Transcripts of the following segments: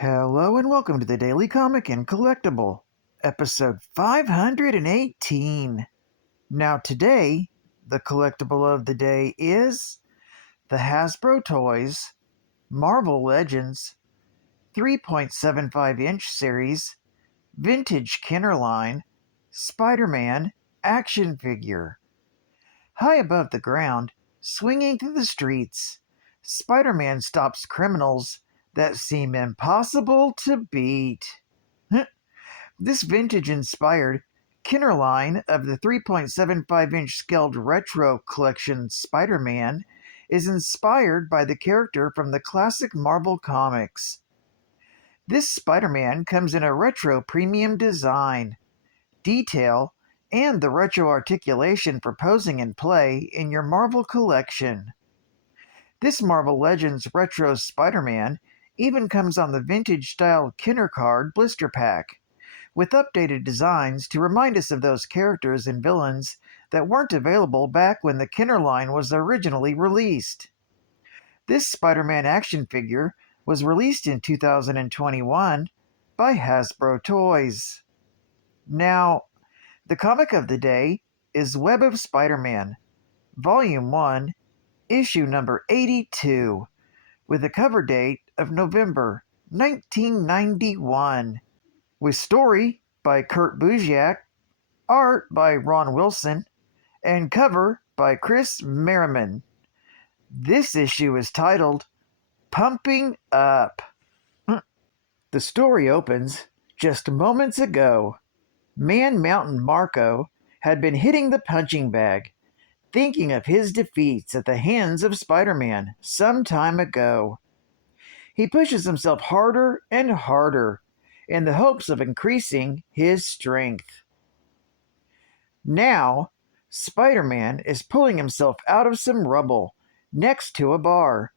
Hello and welcome to the Daily Comic and Collectible, episode 518. Now today, the collectible of the day is the Hasbro Toys Marvel Legends 3.75-inch series Vintage Kenner Line Spider-Man action figure. High above the ground, swinging through the streets, Spider-Man stops criminals that seem impossible to beat. This vintage-inspired Kenner line of the 3.75-inch scaled retro collection Spider-Man is inspired by the character from the classic Marvel comics. This Spider-Man comes in a retro premium design, detail, and the retro articulation for posing and play in your Marvel collection. This Marvel Legends Retro Spider-Man even comes on the vintage-style Kenner card blister pack, with updated designs to remind us of those characters and villains that weren't available back when the Kenner line was originally released. This Spider-Man action figure was released in 2021 by Hasbro Toys. Now, the comic of the day is Web of Spider-Man, Volume 1, Issue number 82, with a cover date of November 1991, with story by Kurt Busiek, art by Ron Wilson, and cover by Chris Merriman. This issue is titled Pumping Up. The story opens just moments ago. Man Mountain Marco had been hitting the punching bag, thinking of his defeats at the hands of Spider-Man some time ago. He pushes himself harder and harder in the hopes of increasing his strength. Now, Spider-Man is pulling himself out of some rubble next to a bar,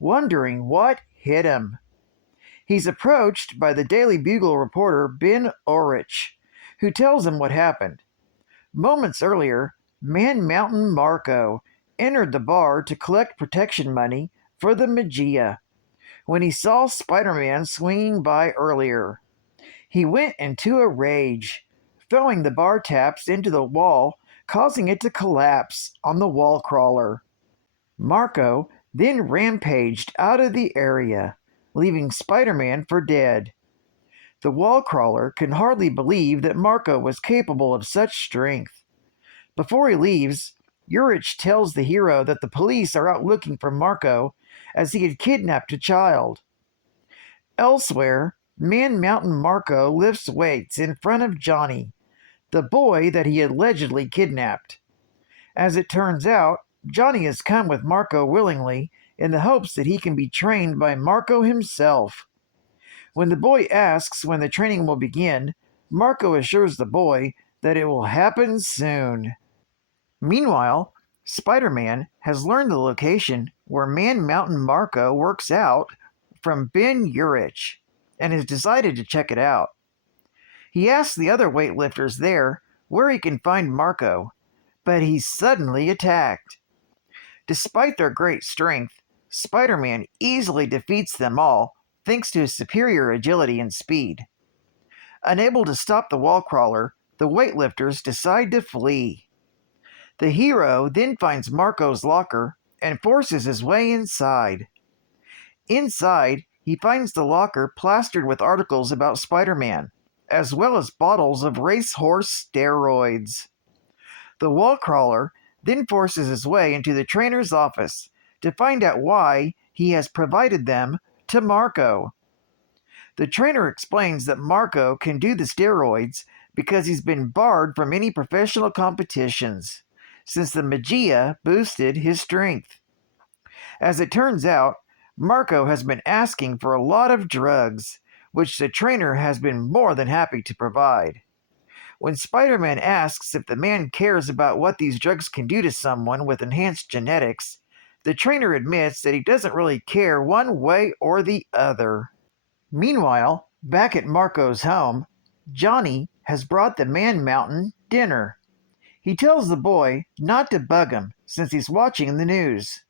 wondering what hit him. He's approached by the Daily Bugle reporter Ben Orich, who tells him what happened. Moments earlier, Man Mountain Marco entered the bar to collect protection money for the Magia when he saw Spider-Man swinging by earlier. He went into a rage, throwing the bar taps into the wall, causing it to collapse on the wall crawler. Marco then rampaged out of the area, leaving Spider-Man for dead. The wall crawler can hardly believe that Marco was capable of such strength. Before he leaves, Urich tells the hero that the police are out looking for Marco as he had kidnapped a child. Elsewhere, Man Mountain Marco lifts weights in front of Johnny, the boy that he allegedly kidnapped. As it turns out, Johnny has come with Marco willingly in the hopes that he can be trained by Marco himself. When the boy asks when the training will begin, Marco assures the boy that it will happen soon. Meanwhile, Spider-Man has learned the location where Man Mountain Marco works out from Ben Urich and has decided to check it out. He asks the other weightlifters there where he can find Marco, but he's suddenly attacked. Despite their great strength, Spider-Man easily defeats them all thanks to his superior agility and speed. Unable to stop the wall crawler, the weightlifters decide to flee. The hero then finds Marco's locker and forces his way inside. Inside, he finds the locker plastered with articles about Spider-Man, as well as bottles of racehorse steroids. The wall crawler then forces his way into the trainer's office to find out why he has provided them to Marco. The trainer explains that Marco can do the steroids because he's been barred from any professional competitions, since the Magia boosted his strength. As it turns out, Marco has been asking for a lot of drugs, which the trainer has been more than happy to provide. When Spider-Man asks if the man cares about what these drugs can do to someone with enhanced genetics, the trainer admits that he doesn't really care one way or the other. Meanwhile, back at Marco's home, Johnny has brought the Man Mountain dinner. He tells the boy not to bug him since he's watching the news.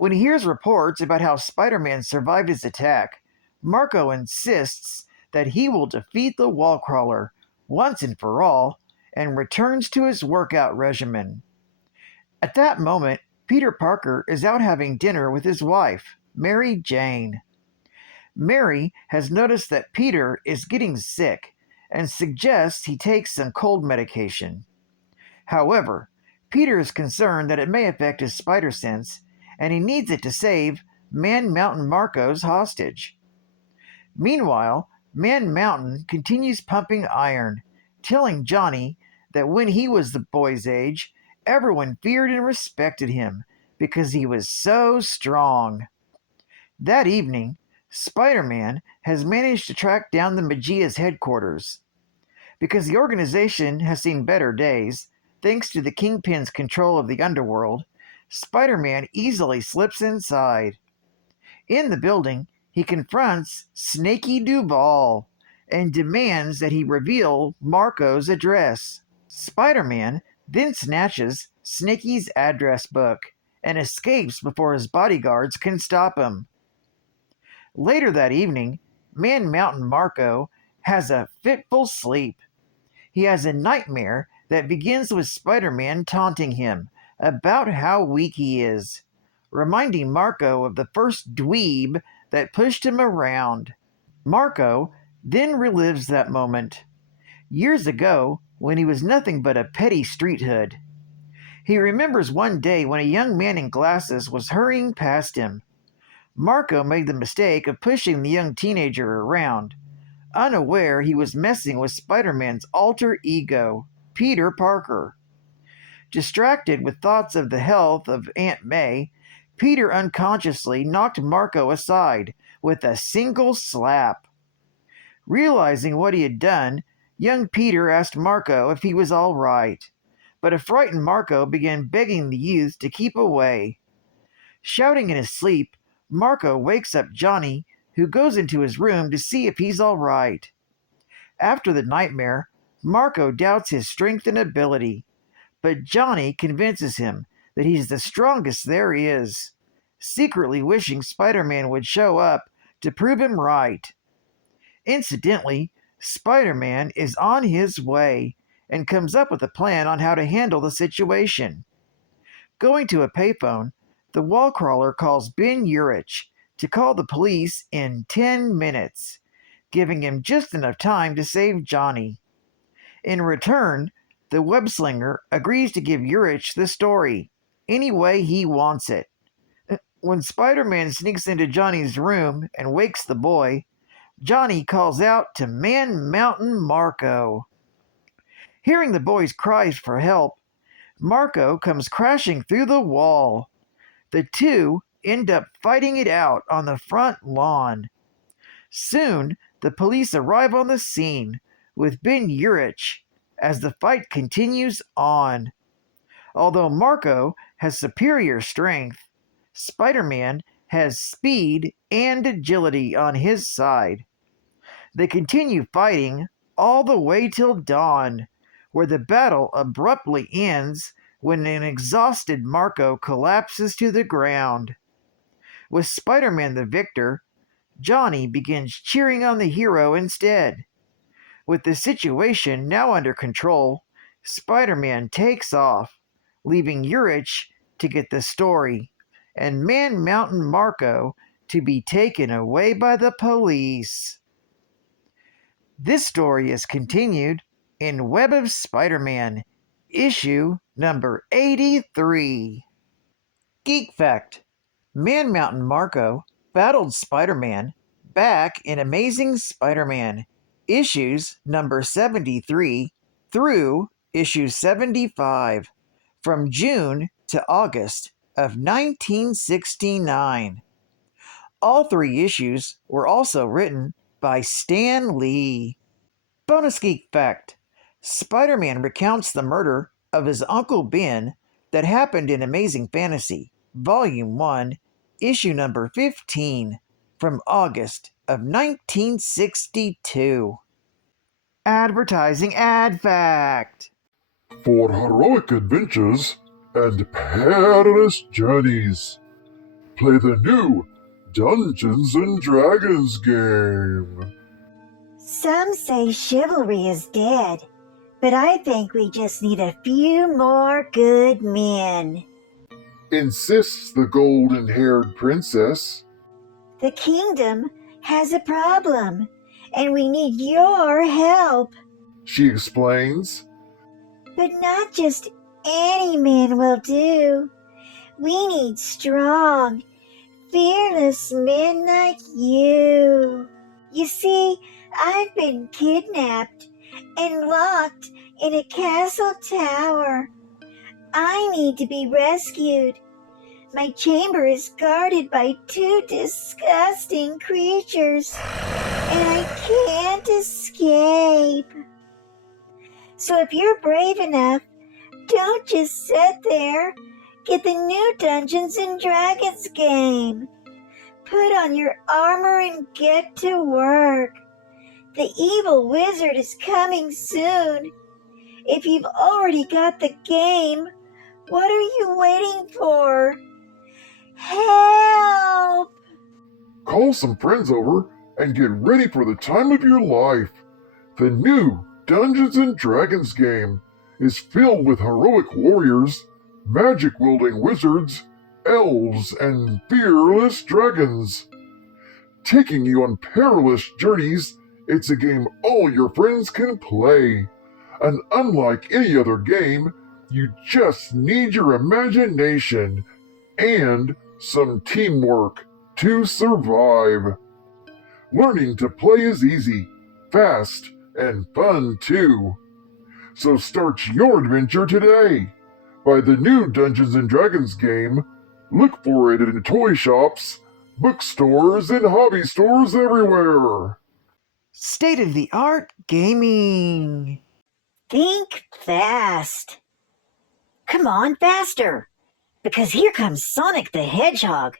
When he hears reports about how Spider-Man survived his attack, Marco insists that he will defeat the wall crawler once and for all and returns to his workout regimen. At that moment, Peter Parker is out having dinner with his wife, Mary Jane. Mary has noticed that Peter is getting sick and suggests he takes some cold medication. However, Peter is concerned that it may affect his spider sense, and he needs it to save Man Mountain Marco's hostage. Meanwhile, Man Mountain continues pumping iron, telling Johnny that when he was the boy's age, everyone feared and respected him because he was so strong. That evening, Spider-Man has managed to track down the Magia's headquarters. Because the organization has seen better days, thanks to the Kingpin's control of the underworld, Spider-Man easily slips inside. In the building, he confronts Snaky Duval and demands that he reveal Marco's address. Spider-Man then snatches Snaky's address book and escapes before his bodyguards can stop him. Later that evening, Man Mountain Marco has a fitful sleep. He has a nightmare that begins with Spider-Man taunting him about how weak he is, reminding Marco of the first dweeb that pushed him around. Marco then relives that moment, years ago when he was nothing but a petty street hood. He remembers one day when a young man in glasses was hurrying past him. Marco made the mistake of pushing the young teenager around, unaware he was messing with Spider-Man's alter ego, Peter Parker. Distracted with thoughts of the health of Aunt May, Peter unconsciously knocked Marco aside with a single slap. Realizing what he had done, young Peter asked Marco if he was all right, but a frightened Marco began begging the youth to keep away. Shouting in his sleep, Marco wakes up Johnny, who goes into his room to see if he's all right. After the nightmare, Marco doubts his strength and ability, but Johnny convinces him that he's the strongest there is, secretly wishing Spider-Man would show up to prove him right. Incidentally, Spider-Man is on his way and comes up with a plan on how to handle the situation. Going to a payphone, the wall crawler calls Ben Urich to call the police in 10 minutes, giving him just enough time to save Johnny. In return, the web-slinger agrees to give Urich the story, any way he wants it. When Spider-Man sneaks into Johnny's room and wakes the boy, Johnny calls out to Man Mountain Marco. Hearing the boy's cries for help, Marco comes crashing through the wall. The two end up fighting it out on the front lawn. Soon, the police arrive on the scene with Ben Urich as the fight continues on. Although Marco has superior strength, Spider-Man has speed and agility on his side. They continue fighting all the way till dawn, where the battle abruptly ends when an exhausted Marco collapses to the ground. With Spider-Man the victor, Johnny begins cheering on the hero instead. With the situation now under control, Spider-Man takes off, leaving Urich to get the story, and Man Mountain Marco to be taken away by the police. This story is continued in Web of Spider-Man, issue number 83. Geek Fact: Man Mountain Marco battled Spider-Man back in Amazing Spider-Man, issues number 73 through issue 75, from June to August of 1969. All 3 issues were also written by Stan Lee. Bonus Geek Fact: Spider-Man recounts the murder of his Uncle Ben that happened in Amazing Fantasy, Volume 1, issue number 15, from August of 1962. Advertising Ad Fact: For heroic adventures and perilous journeys, play the new Dungeons and Dragons game. Some say chivalry is dead, but I think we just need a few more good men. Insists the golden-haired princess. The kingdom has a problem, and we need your help. She explains. But not just any man will do. We need strong, fearless men like you. You see, I've been kidnapped and locked in a castle tower. I need to be rescued. My chamber is guarded by 2 disgusting creatures, and I can't escape. So if you're brave enough, don't just sit there. Get the new Dungeons and Dragons game. Put on your armor and get to work. The evil wizard is coming soon. If you've already got the game, what are you waiting for? Help! Call some friends over and get ready for the time of your life. The new Dungeons and Dragons game is filled with heroic warriors, magic-wielding wizards, elves, and fearless dragons. Taking you on perilous journeys, it's a game all your friends can play. And unlike any other game, you just need your imagination and some teamwork to survive. Learning to play is easy, fast, and fun too. So start your adventure today. Buy the new Dungeons and Dragons game. Look for it in toy shops, bookstores, and hobby stores everywhere. State-of-the-art gaming. Think fast. Come on, faster, because here comes Sonic the Hedgehog.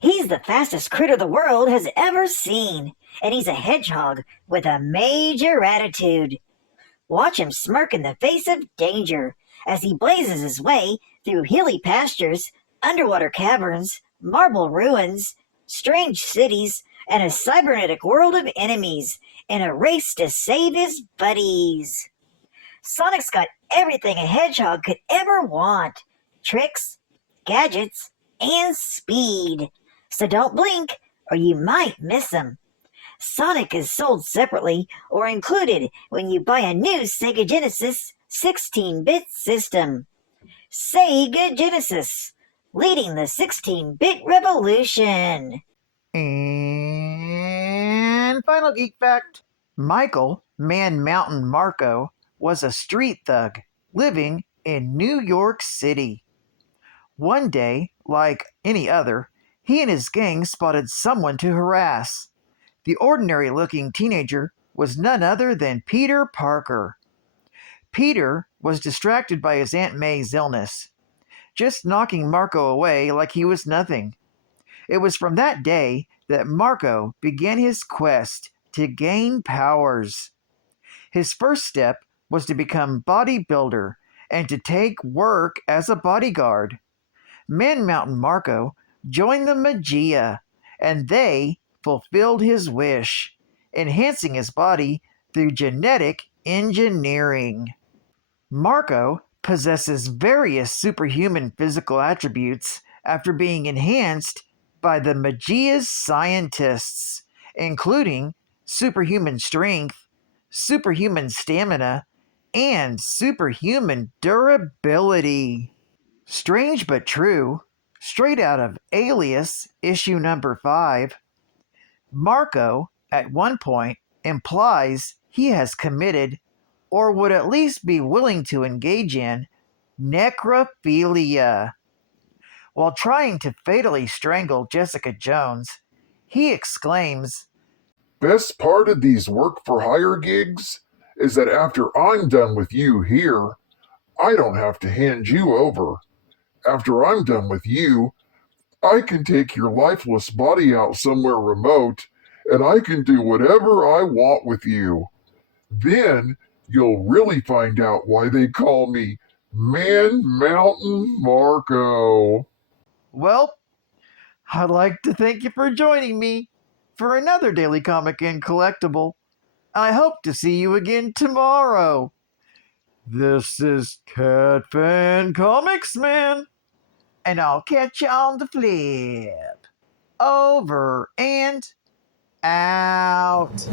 He's the fastest critter the world has ever seen, and he's a hedgehog with a major attitude. Watch him smirk in the face of danger as he blazes his way through hilly pastures, underwater caverns, marble ruins, strange cities, and a cybernetic world of enemies in a race to save his buddies. Sonic's got everything a hedgehog could ever want: tricks, gadgets, and speed. So don't blink or you might miss him. Sonic is sold separately or included when you buy a new Sega Genesis 16-bit system. Sega Genesis, leading the 16-bit revolution. And final geek fact. Michael Man Mountain Marco was a street thug living in New York City. One day, like any other, he and his gang spotted someone to harass. The ordinary-looking teenager was none other than Peter Parker. Peter was distracted by his Aunt May's illness, just knocking Marco away like he was nothing. It was from that day that Marco began his quest to gain powers. His first step was to become bodybuilder and to take work as a bodyguard. Man Mountain Marco joined the Magia, and they fulfilled his wish, enhancing his body through genetic engineering. Marco possesses various superhuman physical attributes after being enhanced by the Magia's scientists, including superhuman strength, superhuman stamina, and superhuman durability. Strange but true, straight out of Alias issue number 5, Marco, at one point, implies he has committed, or would at least be willing to engage in, necrophilia. While trying to fatally strangle Jessica Jones, he exclaims, Best part of these work-for-hire gigs is that after I'm done with you here, I don't have to hand you over. After I'm done with you, I can take your lifeless body out somewhere remote, and I can do whatever I want with you. Then you'll really find out why they call me Man Mountain Marco. Well, I'd like to thank you for joining me for another Daily Comic and Collectible. I hope to see you again tomorrow. This is Cat Fan Comics Man, and I'll catch you on the flip. Over and out.